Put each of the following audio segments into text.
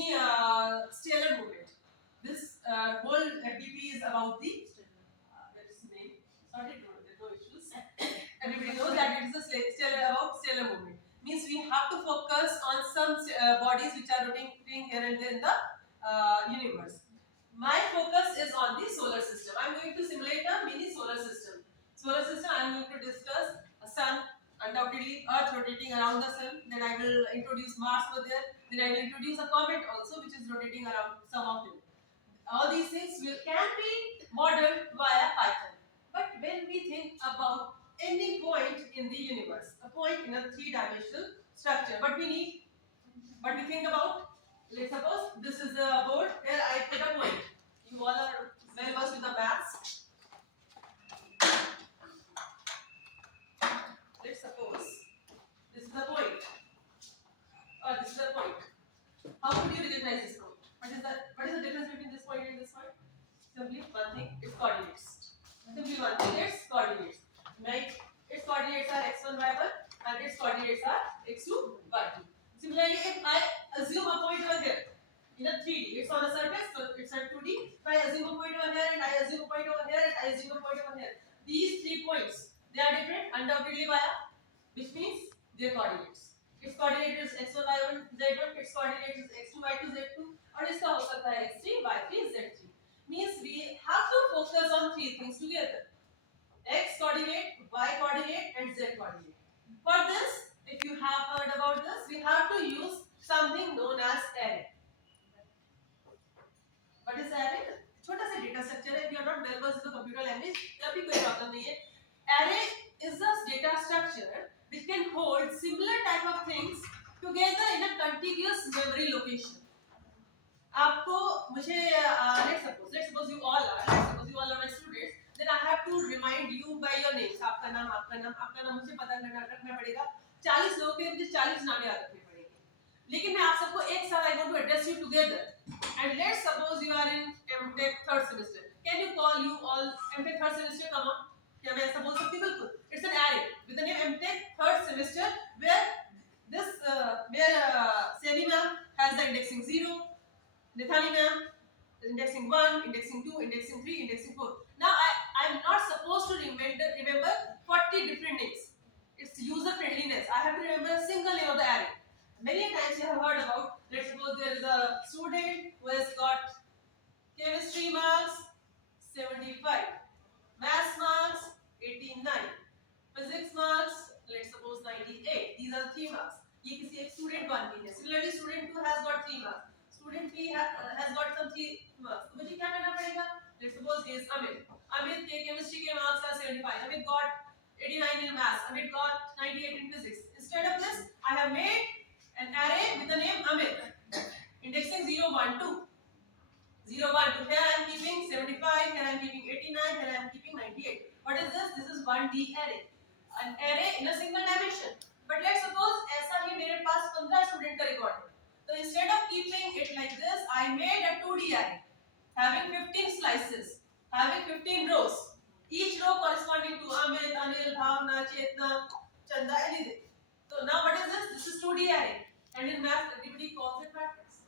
any stellar movement. This whole FDP is about the that is the name. Sorry, no issues. Everybody knows that it is a stellar movement. Means we have to focus on some bodies which are rotating here and there in the universe. My focus is on the solar system. I am going to simulate a mini solar system. Solar system, I am going to discuss a sun, undoubtedly Earth rotating around the sun. Then I will introduce Mars over there. Then I will introduce a comet also which is rotating around some of them. All these things can be modeled via Python. But when we think about any point in the universe, a point in a three-dimensional structure, what we think about, let's suppose this is the board, here I put a point. You all are well versed with the maths. Let's suppose this is the point, or this is the point. How would you recognize this point? What is the difference between this point and this point? Simply one thing, its coordinates. Simply one thing, its coordinates. Like its coordinates are x1, y1 and its coordinates are x2, y2. Similarly, if I assume a point over here in a 3D, it's on a surface, so it's a 2D. If I assume a point over here and I assume a point over here and I assume a point over here, these 3 points, they are different undoubtedly via, which means their coordinates. Its coordinate is x1, y1, z1, its coordinate is x2, y2, z2, और इसका हो सकता है x3, y3, z3. Means we have to focus on 3 things together: x coordinate, y coordinate, and z coordinate. For this, if you have heard about this, we have to use something known as array. What is array? छोटा सा data structure है. If you are not well versed in the computer language, तब भी कोई problem नहीं है. Array is a data structure which can hold similar type of things together in a contiguous memory location. आपको मुझे let's suppose you all are my students, then I have to remind you by your names. आपका नाम मुझे पता रखना पड़ेगा. 40 लोगों के लिए मुझे 40 नाम याद रखने पड़ेंगे. लेकिन मैं आप सबको एक साथ I want to address you together. And let's suppose you are in MTech third semester. Can you call you all MTech third semester? Come on. क्या मैं ऐसा बोल सकती हूँ? बिल्कुल. It's an array with the name MTech third semester where Sally ma'am has the indexing 0. Nithani ma'am indexing 1, indexing 2, indexing 3, indexing 4. Now I am not supposed to remember 40 different names. It's user friendliness. I have to remember a single name of the array. Many times you have heard about, let's suppose there is a student who has got chemistry marks 75, maths marks 89, physics marks let's suppose 98. These are 3 marks. ये किसी एक student 1 की है. Similarly student 2 has got 3 marks. Student 3 has got some 3 marks. तो मुझे क्या करना पड़ेगा? Let's suppose he is Amit. Amit के chemistry के marks are 75. Amit got 89 in maths. Amit got 98 in physics. Instead of this, I have made an array with the name Amit. Indexing 0, 1, 2. 0, 1, 2. Here I am keeping 75. Here I am keeping 89. Here I am keeping 98. What is this? This is 1D array. An array in a single dimension. But let's suppose ऐसा ही मेरे पास 15 student का record है. So instead of keeping it like this, I made a 2D array having 15 slices, having 15 rows. Each row corresponding to Amit, Anil, Bhavna, Chetna, Chanda, anything. So now what is this? This is 2D array. And in math, everybody calls it matrix.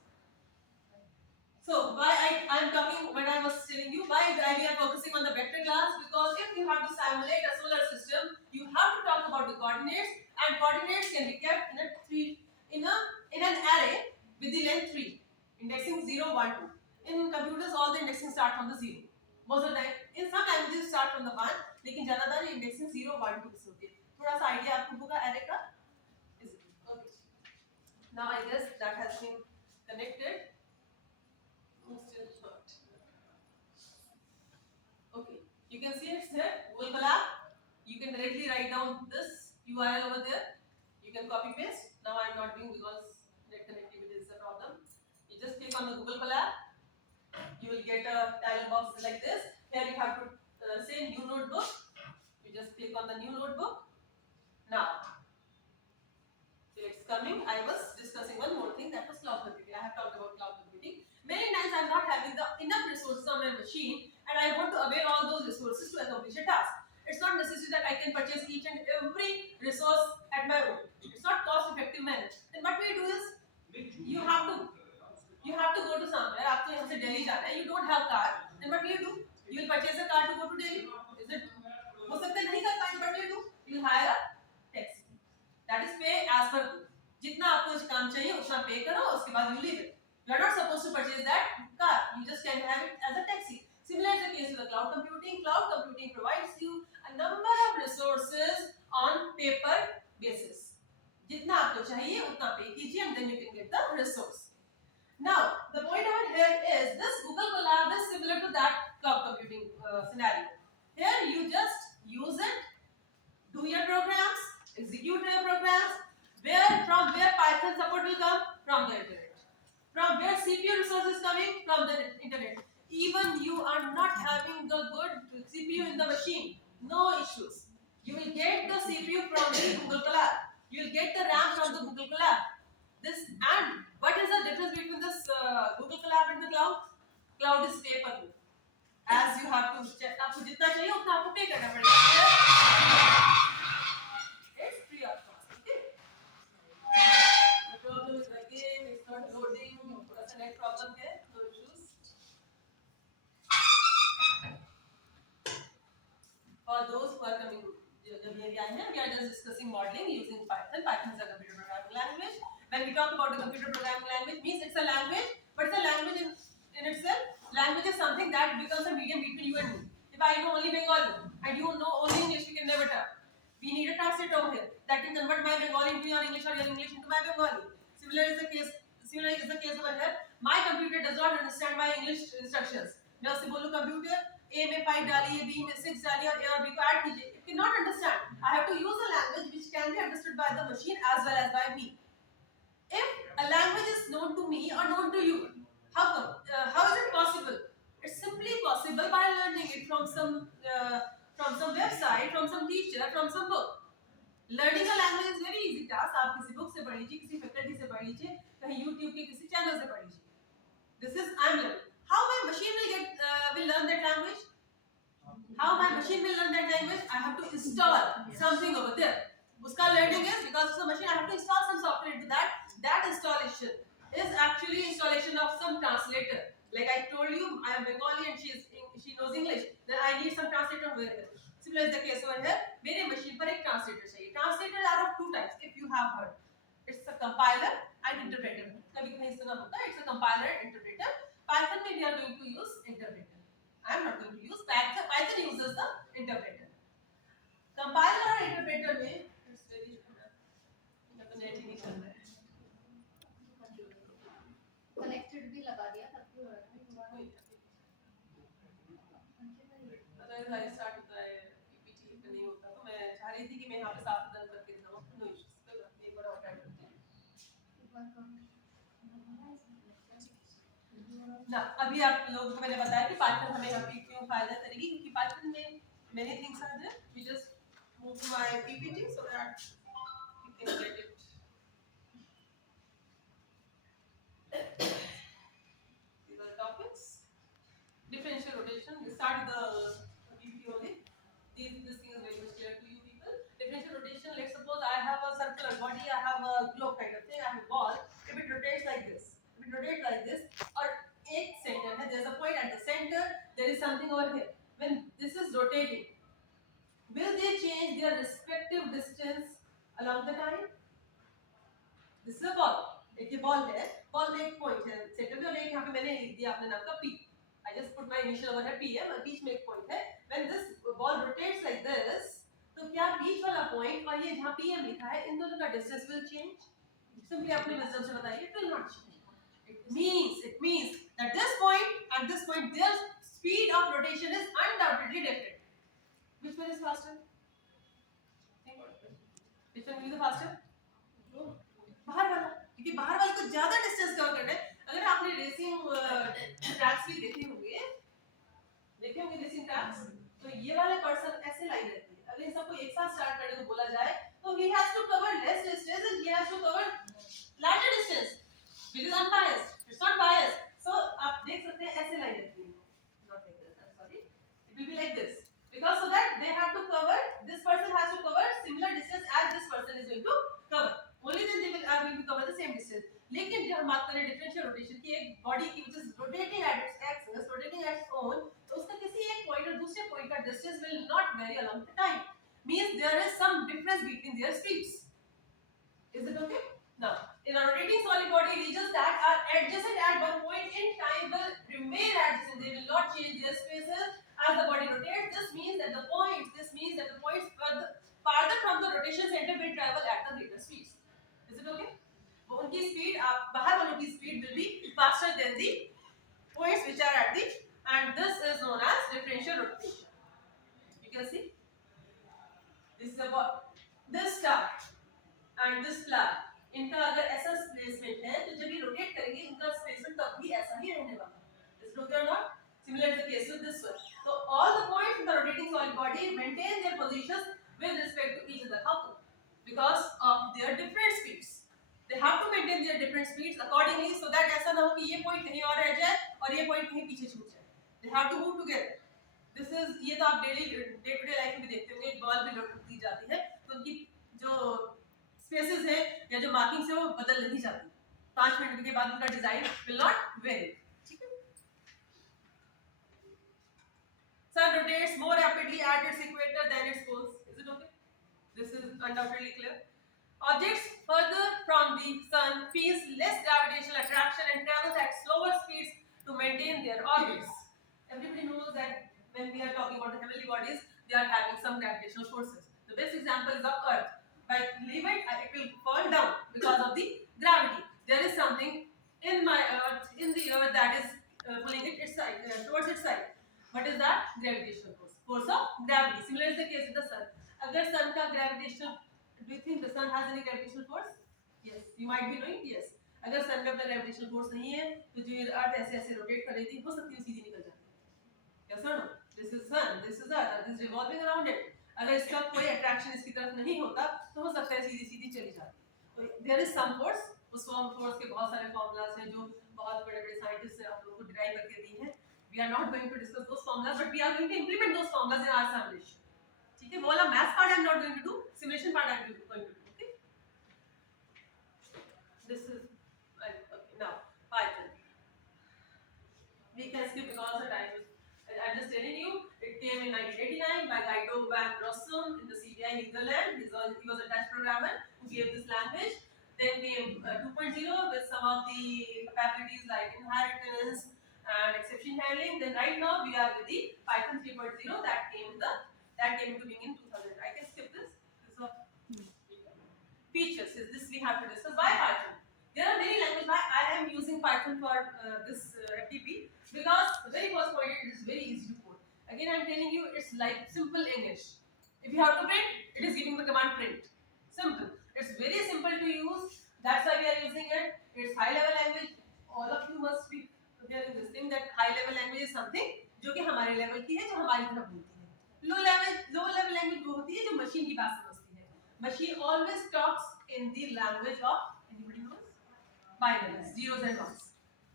So why I am talking, when I was telling you, why we are focusing on the vector class? Because if you have to simulate a solar system, you have to talk about the coordinates, and coordinates can be kept in an array with the length 3, indexing 0, 1, 2. In computers, all the indexing start from the 0. Most of the time, in some languages start from the 1, लेकिन ज़्यादातर indexing 0, 1, 2 से होती है. थोड़ा सा idea आपको होगा array का? Is it? Okay. Now I guess that has been connected. Still not. Okay, you can see it's there. Google Colab. You can directly write down this URL over there. You can copy paste. Now I am not doing because net connectivity is a problem. You just click on the Google Colab. You will get a dialog box like this. Here you have to say new notebook. You just click on the new notebook. Now it's coming. I was discussing one more thing, that was cloud computing. I have talked about cloud computing. Many times I am not having enough resources on my machine and I want to avail all those resources to accomplish a task. It's not necessary that I can purchase each and every resource at my own. It's not cost effective manner. Then what we do is you have Delhi जाना है, you don't have car, then what will you do? You will purchase a car to go to Delhi. Is it? हो सकता है नहीं कर पाए, what will you do? You will hire a taxi. That is pay as per rule. जितना आपको इस काम चाहिए उतना पे करो, उसके बाद you leave it. You are not supposed to purchase that car. You just can have it as a taxi. Similar is the case with the cloud computing. Cloud computing provides you a number of resources on paper basis. जितना आपको चाहिए उतना पे कीजिए and then you can get the resource. Now the point over here is this Google Colab is similar to that cloud computing scenario. Here you just use it, do your programs, execute your programs. From where Python support will come? From the internet. From where CPU resource is coming? From the internet. Even you are not having the good CPU in the machine, no issues. You will get the CPU from the Google Colab. You will get the RAM from the Google Colab. This and what is the difference between this Google Colab and the cloud? Cloud is pay per view. As you have to check, आपको जितना चाहिए उतना आपको पे करना पड़ेगा. It's free of cost. Okay. The problem is again it's not loading. थोड़ा सा नेट प्रॉब्लम है. No issues. For those who are coming. We are just discussing modeling using Python. Python is a computer programming language. When we talk about the computer programming language, means it's a language, but it's a language in itself. Language is something that becomes a medium between you and me. If I know only Bengali and you know only English, we can never talk. We need a translator over here that can convert my Bengali into your English or your English into my Bengali. Similar is the case over here. My computer does not understand my English instructions. मैं उससे बोलूँ computer A में 5 डालिए, B में 6 डालिए और A और B को ऐड कीजिए. It cannot understand. I have to use a language which can be understood by the machine as well as by me. If a language is known to me or known to you, how come? How is it possible? It's simply possible by learning it from some website, from some teacher, from some book. Learning a language is very easy task. आप किसी book से पढ़ लीजिए, किसी faculty से पढ़ लीजिए, कहीं YouTube के किसी channel से पढ़ लीजिए. This is I'm learning. How my machine will learn that language? How my machine will learn that language? I have to install something over there. Uska learning is because of the machine. I have to install some software into that. That installation is actually installation of some translator. Like I told you, I am Bengali and she knows English. Then I need some translator over here. Similar is the case over here. मेरे machine पर एक translator चाहिए. Translator are of two types. If you have heard, it's a compiler and interpreter. कभी कहीं सुना होगा. It's a compiler and interpreter. Python में we are going to use interpreter. I am not going to use Python. Python uses the interpreter. Compiler और interpreter में it's very net ही नहीं चल रहा है. Connected भी लगा दिया तब भी हो रहा है. अगर स्टार्ट होता है पीपीटी पे नहीं होता तो मैं चाह रही थी कि मैं यहाँ पे साथ दर्ज करके दिखाऊँ. No issues. तो एक बार और ट्राई करते हैं. ना अभी आप लोगों को मैंने बताया कि पाइथन हमें यहाँ पे क्यों फायदा करेगी क्योंकि पाइथन में many things are there. We just move to my PPT so that you can get it. These are the topics. Differential rotation. We start the PPT only. This thing is very much clear to you people. Differential rotation. Let's suppose I have a circular body. I have a globe kind of thing. I have a ball. If it rotates like this, or एक center है, there is a point at the center, there is something over here. When this is rotating, will they change their respective distance along the time? This is a ball. एक ये ball है, ball में एक point है center में और एक यहाँ पे मैंने लिख दिया अपने नाम का P. I just put my initial over here P है, और बीच में एक point है. When this ball rotates like this, तो क्या बीच वाला point और ये जहाँ PM लिखा है, इन दोनों का distance will change? Simply अपने wisdom से बताइए, it will not change. It means that this point and this point, their speed of rotation is undoubtedly different. Which one is faster? Think about it. Which one will be the faster? बाहर वाला, क्योंकि बाहर वाले को ज़्यादा distance cover करना है. अगर आपने racing tracks भी देखे होंगे racing tracks, तो ये वाले person ऐसे line रहती है. अगर इन सबको एक साथ start करने को बोला जाए, तो he has to cover less distance and he has to cover larger distance. Which is unbiased. It's not biased. So आप देख सकते हैं ऐसे line रहती है. Not like this. I'm sorry. It will be like this. Because so that they have to cover. This person has to cover similar distance as this person is going to cover. Only then are going to cover the same distance. लेकिन जब हम बात करें differential rotation की एक body की which is rotating at its own, तो उसका किसी एक point और दूसरे point का distance will not vary along the time. Means there is some difference between their speeds. Is it okay? Now, in a rotating solid body, regions that are adjacent at one point in time will remain adjacent. They will not change their spaces as the body rotates. This means that the points farther from the rotation center will travel at the greater speeds. Is it okay? वो उनकी speed, बाहर वालों की speed will be faster than the points which are at the, and this is known as differential rotation. You can see this is about this star and this flower. इनका अगर ऐसा placement है तो जब ये रोटेट करेंगे इनका placement तब भी ऐसा ही रहने वाला है. Is it okay or not? Similar is the case with this one. So all the points in the rotating solid body maintain their positions with respect to each other. How come? Because of their different speeds. They have to maintain their different speeds accordingly so that ऐसा ना हो कि ये point कहीं और रह जाए और ये point कहीं पीछे छूट जाए. They have to move together. This is, ये तो आप daily day to day life में भी देखते होंगे. एक बॉल भी रोटेट की जाती है तो उनकी जो स्पेसेस है या जो मार्किंग्स है वो बदल नहीं जाती. 5 मिनट के बाद उनका डिजाइन विल नॉट वेरी. ठीक है. Sun rotates more rapidly at its equator than its poles. Is it okay? This is undoubtedly clear. Objects further from the sun feels less gravitational attraction and travels at slower speeds to maintain their orbits. Everybody knows that when we are talking about the heavenly bodies, they are having some gravitational forces. The best example is of Earth. If I leave it, it will fall down because of the gravity. There is something in the earth that is pulling it towards its side. What is that? Gravitational force. Force of gravity. Similar is the case with the sun. अगर sun का gravitational, do you think the sun has any gravitational force? Yes. You might be knowing. Yes. अगर sun में अपना gravitational force नहीं है, तो जो earth ऐसे rotate कर रही थी, हो सकती है सीधी निकल जाती है. Yes or no? This is sun. This is earth. Earth is revolving around it. अगर इसका कोई अट्रैक्शन इसकी तरफ नहीं होता तो हो सकता है सीधी सीधी चली जाती. There is some force. उस फोर्स के बहुत सारे फॉर्मूलाज हैं जो बहुत बड़े बड़े साइंटिस्ट ने आप लोगों को डिराइव करके दी हैं. We are not going to discuss those formulas but we are going to implement those formulas in our simulation. ठीक है. वो वाला maths part I am not going to do. Simulation part I am going to do. Okay. This is okay now Python. We can skip because the time is, I'm just telling you, it came in 1989 by Guido van Rossum in the CBI Netherlands. He was a Dutch programmer who gave this language. Then came 2.0 with some of the capabilities like inheritance and exception handling. Then right now we are with the Python 3.0 that came into being in 2000. I can skip this. This is features. Is this we have to discuss. Why Python? There are many languages. Why I am using Python for this FTP? Because the very first point, it is very easy to code. Again, I am telling you, it's like simple English. If you have to print, it is giving the command print. Simple. It's very simple to use. That's why we are using it. It's high level language. All of you must be hearing this thing that high level language is something जो कि हमारे level की है, जो हमारी तरफ बोलती है. low level language वो होती है जो मशीन की बात समझती है. Machine always talks in the language of, anybody knows? Binaries, zeros and ones.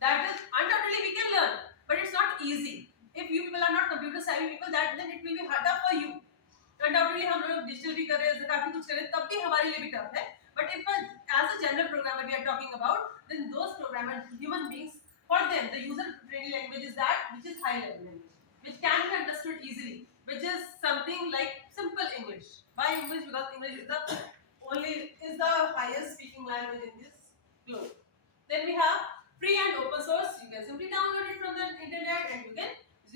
That is undoubtedly we can learn, but it's not easy. If you people are not computer savvy people, then it will be harder for you. Undoubtedly हम लोग digital भी कर रहे हैं, काफी कुछ कर रहे हैं, तब भी हमारे लिए भी टफ है. But if as a general programmer we are talking about, then those programmers, human beings, for them the user friendly language is that which is high level language, which can be understood easily, which is something like simple English. Why English? Because English is the highest speaking language in this globe. Then we have free and open source. You can simply download it from the internet and you can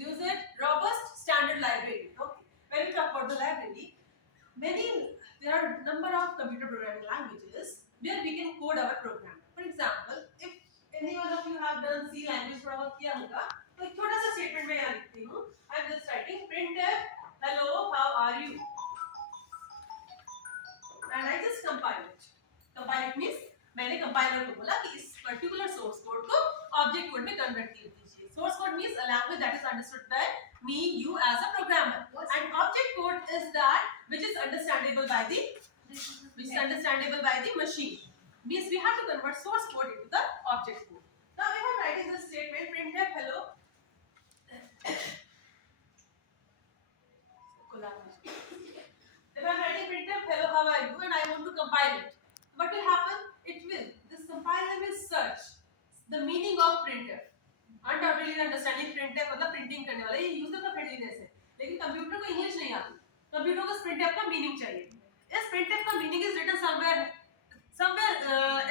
use it. Robust standard library. Okay. When we talk about the library, there are a number of computer programming languages where we can code our program. For example, if any one of you have done C language थोड़ा बहुत किया होगा, तो एक छोटा सा statement मैं यहाँ लिखती हूँ. I'm just writing printf hello how are you, and I just compile it. Compile it means मैंने कंपाइलर को बोला कि इस पर्टिकुलर सोर्स कोड को ऑब्जेक्ट कोड में कन्वर्ट कीजिए. Source code means a language that is understood by me, you as a programmer. And object code is that which is understandable by the machine. Means we have to convert source code into the object code. Now if I'm writing this statement printf hello if I'm writing printf hello how are you and I want to compile it, what will happen? This compiler will search the meaning of printf. Undoubtedly understanding print है मतलब printing करने वाला, ये user का friendliness है। लेकिन computer को English नहीं आती, कंप्यूटर को प्रिंट का मीनिंग चाहिए। इस प्रिंट का meaning is written somewhere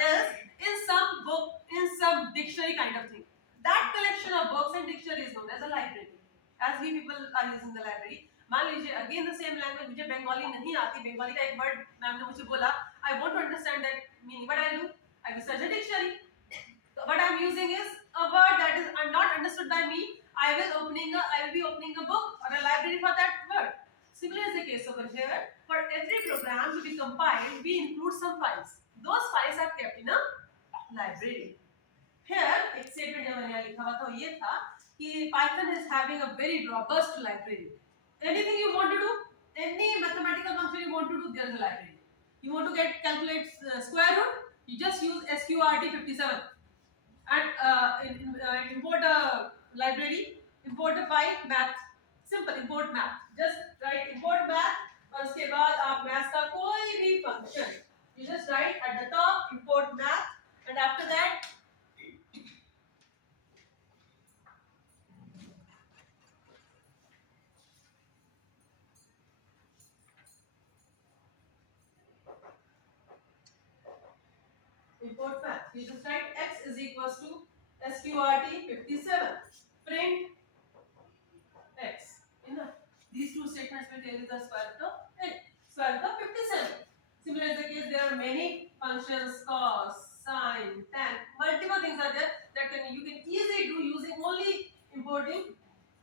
else in some book, in some dictionary kind of thing. That collection of books and dictionary is known as a library, as we people are using the library. मान लीजिए again the same language, मुझे बंगाली नहीं आती, बंगाली का एक word ma'am ने मुझे बोला, I want to understand that meaning, what I do, I will search a dictionary. What I am using is a word that is not understood by me. I will be opening a book or a library for that word. Similar is the case over here. For every program to be compiled, we include some files. Those files are kept in a library. Here, एक statement जो मैंने लिखा हुआ था ये था कि Python is having a very robust library. Anything you want to do, any mathematical function you want to do, there is a library. You want to calculate square root, you just use sqrt57 and import a library, import a file math, simple import math, just write import math और उसके बाद आप math का कोई भी function you just write at the top import math and after that import math, you just write x is equals to sqrt57 print x. Enough. These two statements will tell you the square root of x, square root of 57. Similar is the case, there are many functions, cos, sine, tan, multiple things are there that you can easily do using only importing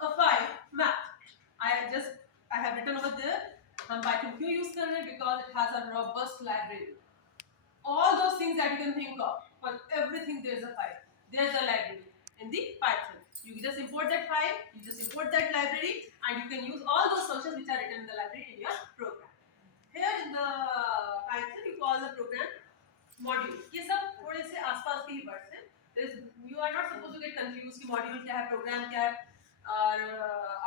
a file math. I have written over there. हम Python क्यों use कर रहे हैं? Because it has a robust library. All those things that you can think of, for everything there is a file. There is a library in the Python. You just import that file, you just import that library, and you can use all those functions which are written in the library in your program. Here in the Python, you call the program module. ये सब थोड़े से आसपास के ही words हैं. You are not supposed to get confused कि module क्या है, program क्या है, और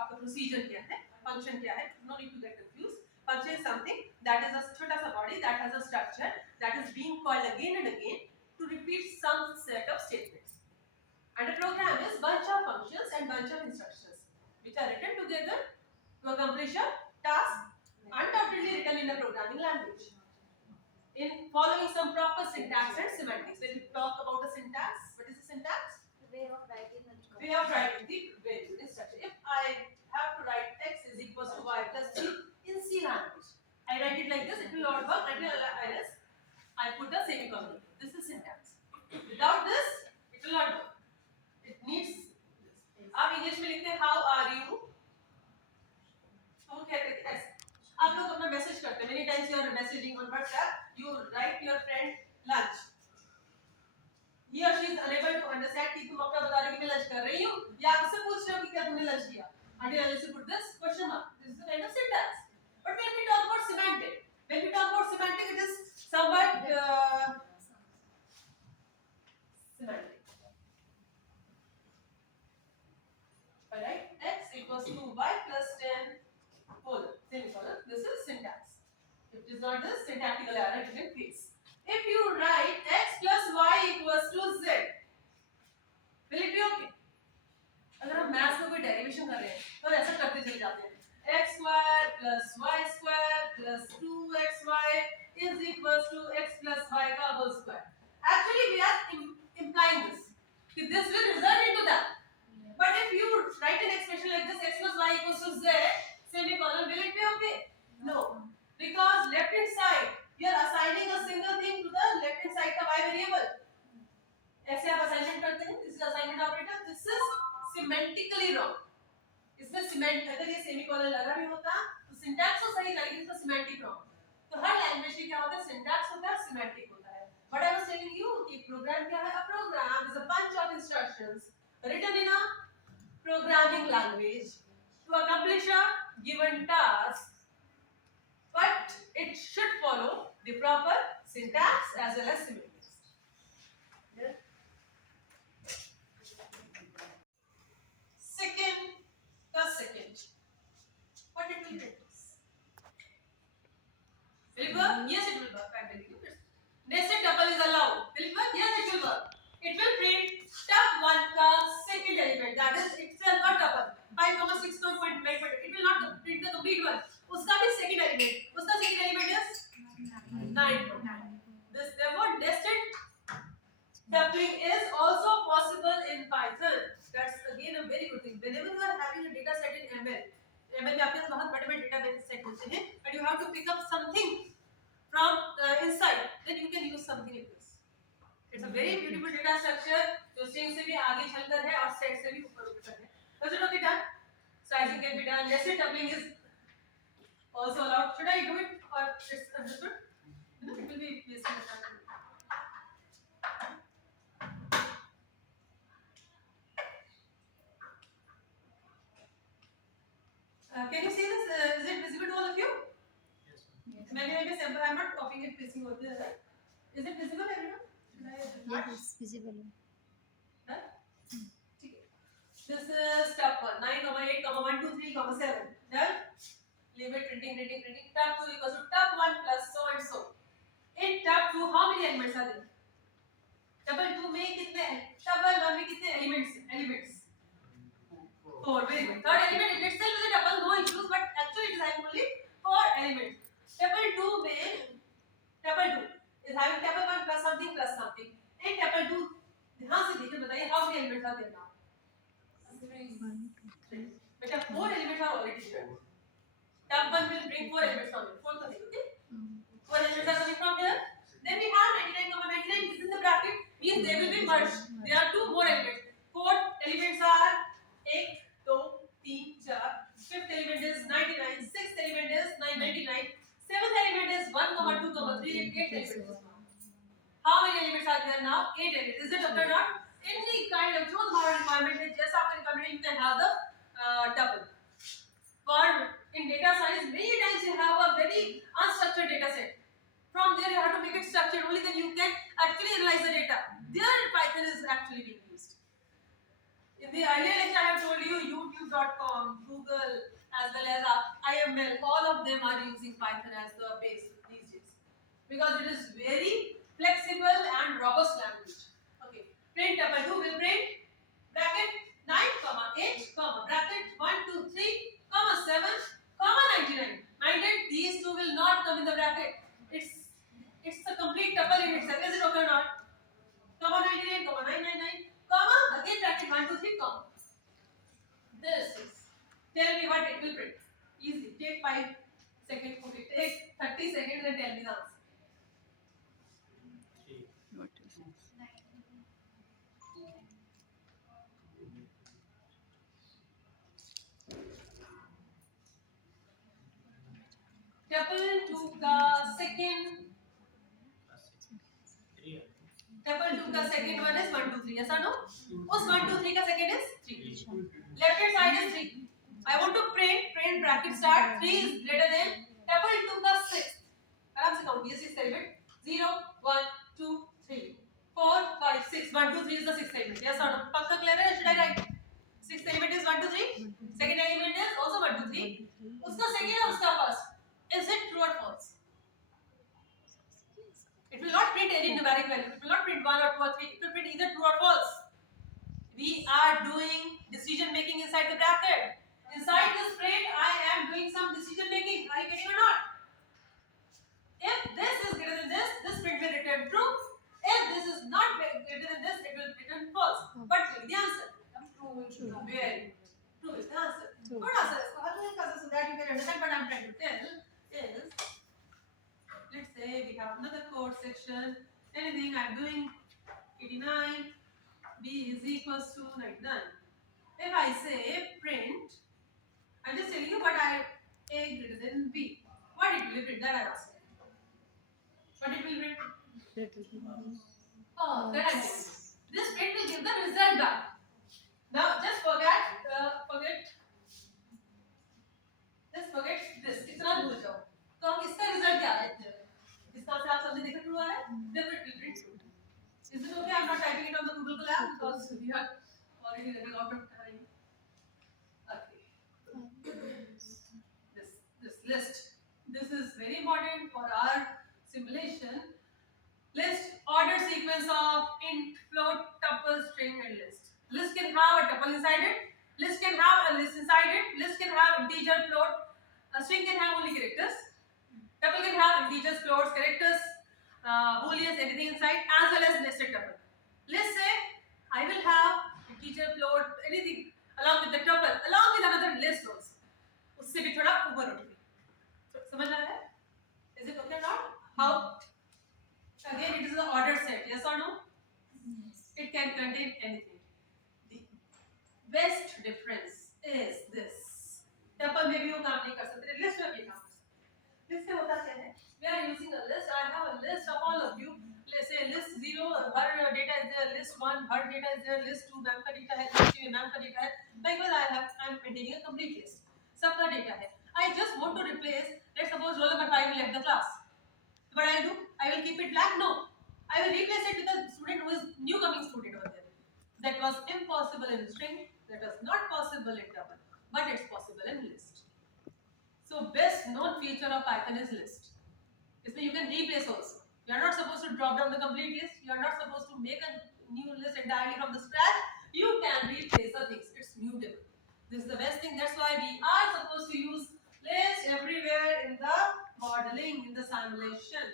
आपका procedure क्या है, function क्या है. No need to get confused. Function is something that is a छोटा सा body that has a structure that is being called again and again to repeat some set of statements. And a program is bunch of functions and bunch of instructions which are written together to accomplish a task, undoubtedly written in a programming language. In following some proper syntax and semantics. When we talk about the syntax, what is the syntax? The way of writing the Way of writing the variable instruction. If I have to write x is equals to y plus c in C language, I write it like this, it will not work until I put a semicolon. This is syntax. Without this, it will not work. It needs this. आप English में लिखते हैं how are you? हम कहते हैं ऐसे. आप लोग अपना मैसेज करते हैं. Many times you are messaging on WhatsApp. You write your friend lunch. He or she is unable to understand कि तुम अपना बता रहे हो कि मैं लंच कर रही हूँ या आपसे पूछ रहे हो कि क्या तुमने लंच किया. Until unless you put this question mark. This is the kind of syntax. But when we talk about semantic, it is somewhat semantic. Alright, x equals to y plus 10 semicolon. This is syntax. If it is not this, syntactical error you can fix. If you write x plus y equals to z, will it be okay? अगर हम maths में कोई derivation कर रहे हैं तो ऐसा करते चले जाते हैं x square plus y square plus 2xy is equals to x plus y का whole square. Actually we are implying this will result into that. But if you write an expression like this, x plus y equals to z, semicolon, will it be okay? No. Because left hand side, you are assigning a single thing to the left hand side का y variable. ऐसे आप assignment करते हैं, this is assignment operator, this is semantically wrong. इसमें सेमेंट अगर ये semicolon लगा भी होता तो सिंटैक्स तो सही था लेकिन इसका सेमेंटिक रॉन्ग. तो हर लैंग्वेज में क्या होता है, सिंटैक्स होता है, सेमेंटिक होता है. But I was telling you कि प्रोग्राम क्या है? A program is a bunch of instructions written in a programming language to accomplish a given task, but it should follow the proper syntax as well as semantics. Yeah. Second. What it will print? Will it work? Yes, it will work. I'm telling you. Nested tuple is allowed. Will it work? Yes, it will work. It will print Step 1 का second element, that is itself a tuple. 5,6.9. It will not print the complete one. उसका भी second element. उसका second element is 9. This therefore nested tupling is also possible in Python. That's again a very good thing. Whenever you are having a data set in ML में आपके पास बहुत बड़े-बड़े data set होते हैं, but you have to pick up something from inside, then you can use something in this. It's a very beautiful data structure जो string से भी आगे चलकर है और set से भी ऊपर उठकर है. Was it okay done? Slicing can be done. Nested tupling is also allowed. Should I do it or it's understood? No, it will be wasting the time. Can you see this? Is it visible to all of you? Yes. I'm not copying it, pasting over there. Is it visible, everyone? Yes, it's visible. Huh? This is step 1. 9, 8, 1, 2, 3, 7. Done? Leave it printing. Tab 2 equals to tab 1 plus so and so. In tab 2, how many elements are there? Table 2 में कितने? Table 1 में कितने elements? 4. Very good. Third element it itself is a tuple, no issues, but actually it is having only 4 elements. Tuple 2 में tuple 2 is having tuple 1 plus something. In tuple 2 ध्यान से देखिए बताइए how many elements are there now? 3. Beta 4 elements are already there. Tab 1 will bring 4 elements from it. 4 तो है, okay? 4 elements are coming from here. Then we have 99, is in the bracket, means they will be merged. There are 2 more elements. 4 elements are 1, 2, 3, 4. Fifth element is 99. Sixth element is 999. Seventh element is 1, 2, 3. Eighth element is 1. How many elements are there now? 8 elements. Is it okay or not? Any kind of जो तुम्हारा requirement है, जैसा आपका requirement है, you can have the tuple. For in data science, many times you have a very unstructured data set. From there, you have to make it structured. Only then you can actually analyze the data. There, Python is actually being used. In the earlier lecture, I have told you YouTube.com, Google, as well as IML, all of them are using Python as the base these days because it is very flexible and robust language. Okay, print tuple 2 will print bracket 9, 8, bracket 1, 2, 3, 7, 99. Minded, these two will not come in the bracket. It's a complete tuple in itself. Is it okay or not? 99, 999, again bracket 1, 2, 3, This is. Tell me what it will print. Easy. Take 5 seconds. Okay. Take 30 seconds and tell me the answer. 3. What is it? Tuple 2 का second. Tuple 2 का second one is 1, 2, 3. Yes or no? उस 1, 2, 3 का second is 3. Left hand side is 3. I want to print bracket start. 3 is greater than tuple 2 का 6. आराम से count. Yes, 6 element. 0, 1, 2, 3, 4, 5, 6. 1, 2, 3 is the 6th element. Yes or no? पक्का clear है? Should I write? 6th element is 1, 2, 3. Second element is also 1, 2, 3. उसका second है उसका first. Is it true or false? It will not print any numeric value. It will not print 1 or 2 or 3. It will print either true or false. We are doing decision making inside the bracket. Inside this print, I am doing some decision making. Are you getting or not? If this is greater than this print will return true. If this is not greater than this, it will return false. But the answer. True. Very true is the answer. Good answer. So that you can understand what I am trying to tell is, let's say we have another code section. Anything I am doing 89, b is equals to 99. If I say print, I am just telling you what a greater than b. What it will print? That I asked. What it will print? Oh, that I know. This print will give the result back. Now just forget this. इतना भूल जाओ. तो हम इसका result क्या है? इसका से आप सबने देखा ट्रू आ रहा है? Therefore it will print true. Is it okay? I'm not typing it on the Google Colab because we are already running out of time. Okay. This list. This is very important for our simulation. List order sequence of int, float, tuple, string, and list. can have a tuple inside it. List can have a list inside it. List can have integer, float. A string can have only characters. Tuple can have integers, floats, characters, booleans, anything inside, as well as nested tuple. Let's say I will have integer, float, anything along with the tuple, along with another list also. उससे भी थोड़ा ऊपर उठ गई. समझ आ रहा है? Is it okay or not? How? Again, it is the ordered set. Yes or no? It can contain anything. The best difference is this. Tuple में भी वो काम नहीं कर सकते. List में भी काम कर सकते. List से होता क्या है? We are using a list. I have a list of all of you. Let's say list 0, her data is there. List 1, her data is there. List 2, ma'am का data है. List 3, ma'am का data है. Likewise, I'm maintaining a complete list. सबका data है. I just want to replace. Let's suppose roll number 5 left the class. What I do? I will keep it black. No, I will replace it with a student who is new coming student over there. That was impossible in string. That was not possible in tuple, but it's possible in list. So best known feature of Python is list. इसमें you can replace also. You are not supposed to drop down the complete list. You are not supposed to make a new list entirely from the scratch. You can replace the things. It's mutable. This is the best thing. That's why we are supposed to use list everywhere in the modeling, in the simulation.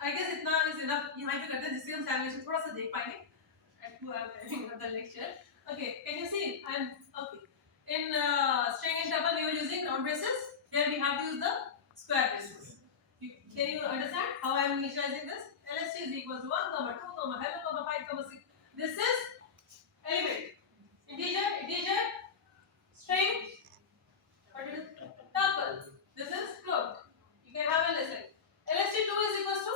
I guess इतना is enough. यहाँ पे करते हैं जिससे हम simulation थोड़ा सा देख पाएंगे. At who I'm having the lecture. Okay, can you see? I'm okay. In string and tuple, we are using round braces. Here we have to use the square braces. Can you understand how I am initializing this? LST is equals to 1, 2, hello, 5, 6. This is element. Integer, string, what is it? Tuple. This is float. You can have a listen. LST2 is equals to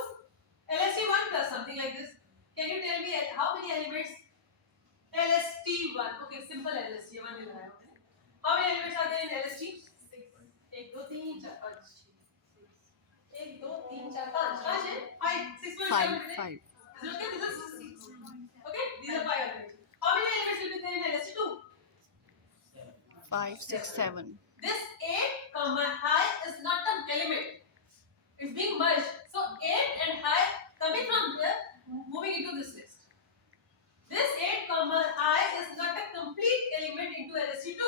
LST1 plus something like this. Can you tell me how many elements? LST1. Okay, simple LST1 will have. How many elements are there in LST? 1, 2, 3, 4, 5. 1, 2, 3, 4, 5. 5. 6 will 5. Is it okay? This is 6. Okay? These are 5 elements. How many elements will be there in LST2? 5, 6, 7. This 8 comma high is not an element. It's being merged. So 8 and high coming from there, moving into this list. This 8 comma high is not a complete element into LST2.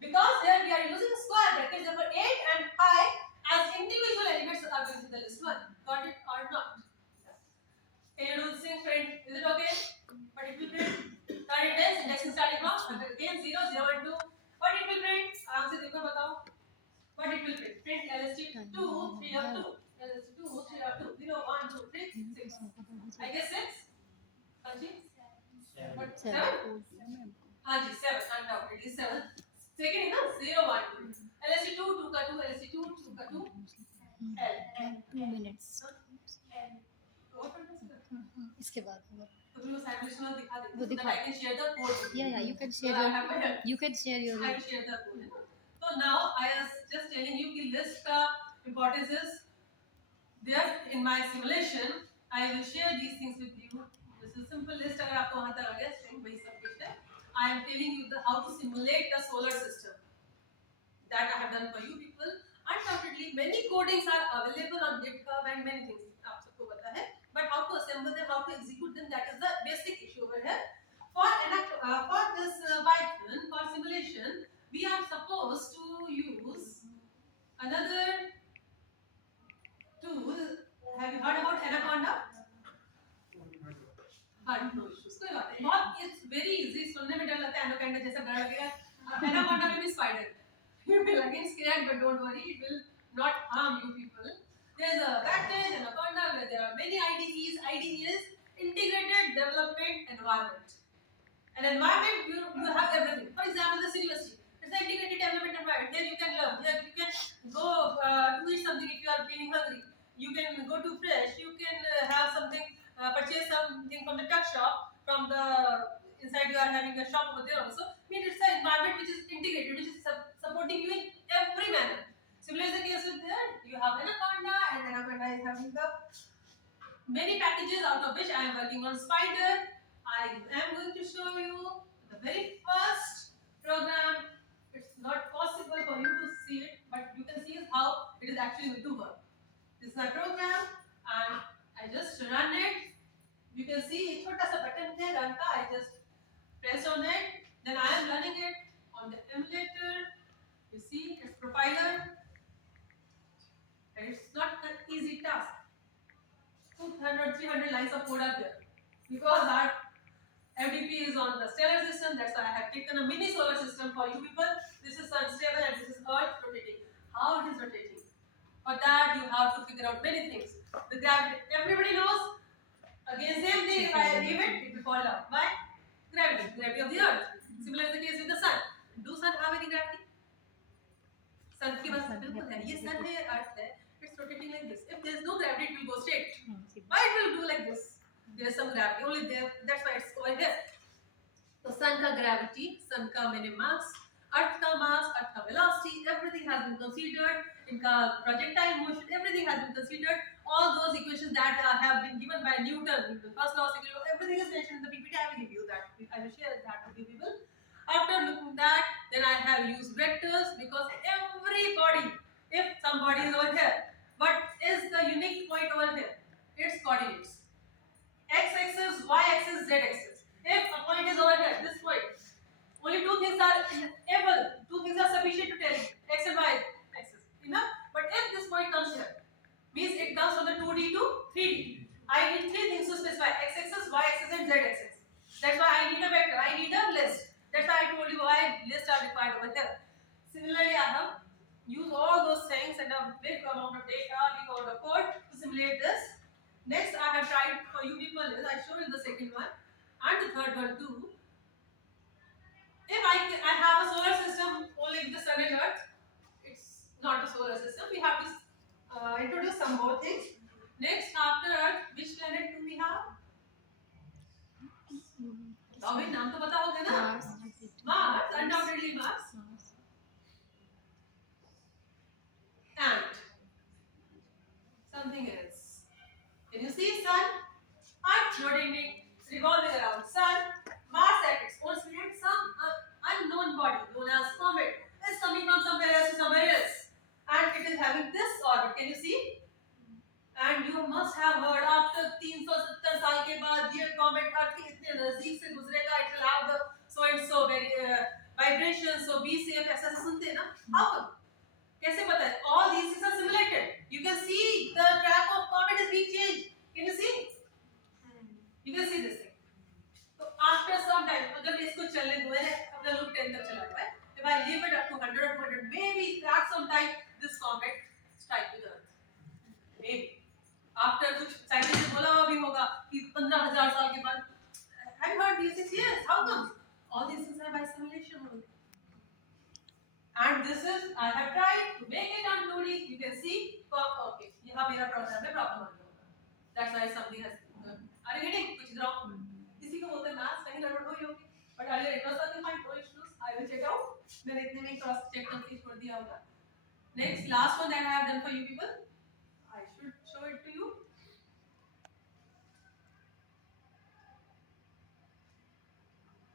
Because here we are using square brackets, therefore 8 and high as individual elements are going to the list 1. Got it or not? Can you do the same print? Is it okay? What it will print? Third index, indexing starting from again 0, 0 and 2. What it will print? आराम से देखो बताओ. What it will print? Print LST 2, 3 or 2. LST 2, 3 or 2. 0, 1, 2, 3, 6. I guess 6. Haji? 7? 7. Haji, 7. Undoubtedly 7. Second is 0, 1, 2. LST 2, 2 का 2, LST 2, 2 का 2. L. 2 minutes. इसके बाद होगा. तो फिर वो simulation वाला दिखा देते. वो दिखा. I can share the code. Yeah, you can share So I have my you can share your. I will share the code. So now I was just telling you कि list का importance is there in my simulation. I will share these things with you. This is simple list. अगर आपको वहाँ तक आ गया string वही सब कुछ है. I am telling you how to simulate the solar system. That I have done for you people. Undoubtedly, many codings are available on GitHub and many things. आप सबको पता है. But how to assemble them, how to execute them, that is the basic issue over here. For this Python, for simulation, we are supposed to use another tool. Have you heard about Anaconda? No issues. कोई बात नहीं. बहुत it's very easy. सुनने में डर लगता है Anaconda जैसा डर लगेगा. Anaconda में भी spider. You will again scared, but don't worry. It will not harm you people. There is a package Anaconda where there are many IDEs. IDE is Integrated Development Environment. An environment you have everything. For example, this university. It's an integrated development environment. Here you can learn. Here you can go to eat something if you are feeling hungry. You can go to fresh. You can have something, purchase something from the tuck shop. From the inside you are having a shop over there also. I mean, it's an environment which is integrated, which is supporting you in every manner. Similar is the case with there. You have Anaconda, and Anaconda is having the many packages out of which I am working on Spider. I am going to show you the very first program. It's not possible for you to see it, but you can see how it is actually going to work. This is my program, and I just run it. You can see छोटा सा button है run का. I just press on it. Then I am running it on the emulator. You see its profiler. And it's not an easy task. 200, 300 lines of code are there. Because our FDP is on the stellar system, that's why I have taken a mini solar system for you people. This is unstable and this is Earth rotating. How it is rotating? For that you have to figure out many things. The gravity, everybody knows. Again, same thing, if I leave it, it will fall down. Why? Gravity of the Earth. Similar is the case with the Sun. Do Sun have any gravity? Sun की बस बिल्कुल है. ये Sun है, Earth है. It's rotating like this. If there is no gravity, it will go straight. Why it will do like this? There is some gravity only there. That's why it's over here. So Sun का gravity, Sun का मैंने mass, Earth का mass, Earth का velocity, everything has been considered. इनका projectile motion, everything has been considered. All those equations that have been given by Newton, the first law, second law, everything is mentioned in the PPT. I will give you that. I will share that with you people. After looking at that, then I have used vectors because everybody, if somebody is over here, what is the unique point over here? Its coordinates. X-axis, Y-axis, Z-axis. If a point is over here, this point, only two things are sufficient to tell you. X and Y axis. Enough? But if this point comes here, means it comes from the 2D to 3D. I need three things to specify: X-axis, Y-axis, and Z-axis. That's why I need a vector. I need a list. That's why I told you why lists are required over here. Similarly, I have used all those things and a big amount of data, big amount of code to simulate this. Next, I have tried for you people is I showed you the second one and the third one too. If I have a solar system only with the Sun and Earth, it's not a solar system. We have to introduce some more things. Next, after Earth, which planet do we have? भाई नाम तो पता होगा ना? Mars, undoubtedly Mars. And something else. Can you see Sun? Earth rotating, revolving around Sun. Mars at its own speed, some unknown body known as comet is coming from somewhere else to somewhere else, and it is having this orbit. Can you see? And you must have heard after 370 साल के बाद ये comet Earth के इतने नजदीक से गुजरेगा, it will have the so and so very vibrations, so be safe. ऐसा सुनते हैं ना? How come? कैसे पता है? All these things are simulated. You can see the track of comet is being changed. Can you see? You can see this thing. So after some time, अगर इसको चलने दो है, अपना loop 10 तक चला हुआ है. If I leave it up to 100 or 200, maybe at some time this comet strike with Earth. Maybe. After कुछ साइंटिस्ट ने बोला हुआ भी होगा कि 15,000 साल के बाद. I heard these things. Yes. How come? All these things are by simulation only. And this is I have tried to make it on 2D. You can see. Okay. यहाँ मेरा problem है, problem आ गया. That's why something has. Are you getting? कुछ wrong? किसी को बोलते हैं maths कहीं गड़बड़ हुई होगी. But earlier it was nothing fine. No issues. I will check out. मैंने इतने में थोड़ा check करके छोड़ दिया होगा. Next, last one that I have done for you people. I should show it to you.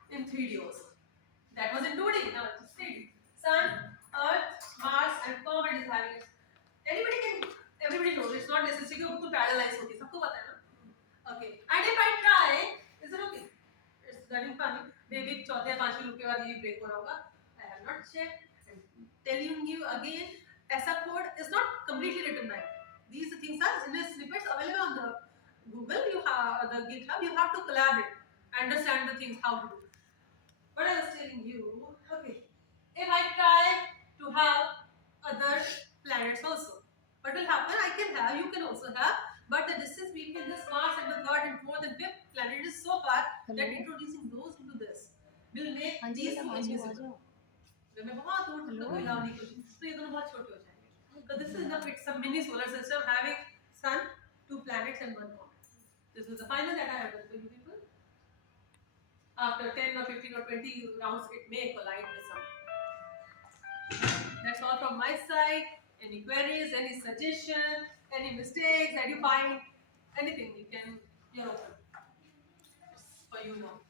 In 3D also. That was in 2D. Now it's 3D. Sun, Earth, Mars, and comet is having it. Everybody knows. It's not necessary कि वो parallelize होगी. सबको पता है ना? Okay. And if I try, is it okay? It's running funny. Maybe चौथे या पांचवें loop के बाद ये break हो रहा होगा. I have not checked. I'm telling you again, ऐसा code is not completely written by. These things are in the snippets available on the Google. You have the GitHub. You have to collaborate, understand the things how to do. But I was telling you, okay, if I try to have other planets also, what will happen? I can have, you can also have, but the distance between this Mars and the third and fourth and fifth planet is so far that introducing those into this will make these two invisible. मैं बहुत दूर तक मिलाने की कोशिश, तो ये दोनों बहुत छोटे हो जाएंगे. So this is enough. It's a mini solar system having sun, 2 planets and 1 comet. This is the final that I have done for you people. After 10 or 15 or 20 rounds, it may collide with some. That's all from my side. Any queries, any suggestions, any mistakes that you find, anything, you're open. It's for you now.